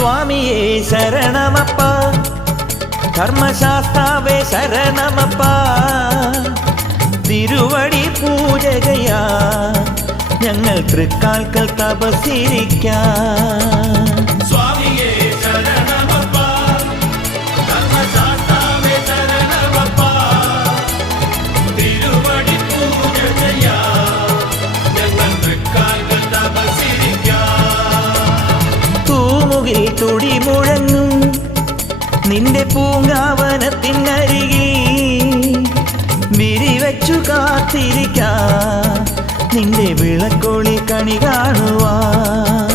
സ്വാമിയേ ശരണമപ്പ, ധർമ്മശാസ്താവേ ശരണമപ്പ, തിരുവടി പൂജകയാ ഞങ്ങൾ തൃക്കാൽക്കൽ തപസ്സിരിക്കാം. സ്വാമിയേ ശരണമപ്പ, ധർമ്മശാസ്താവേ ശരണമപ്പ, തിരുവടി പൂജകയാ ഞങ്ങൾ തൃക്കാൽക്കൽ തപസ്സിരിക്കാം. തൂമുകിൽ തുടി മുഴങ്ങും നിന്റെ പൂങ്കാവനത്തിനരികിൽ വിരിവച്ചു കാത്തിരിക്കാം നിന്റെ വിളക്കൊളി കണി കാണുവാൻ.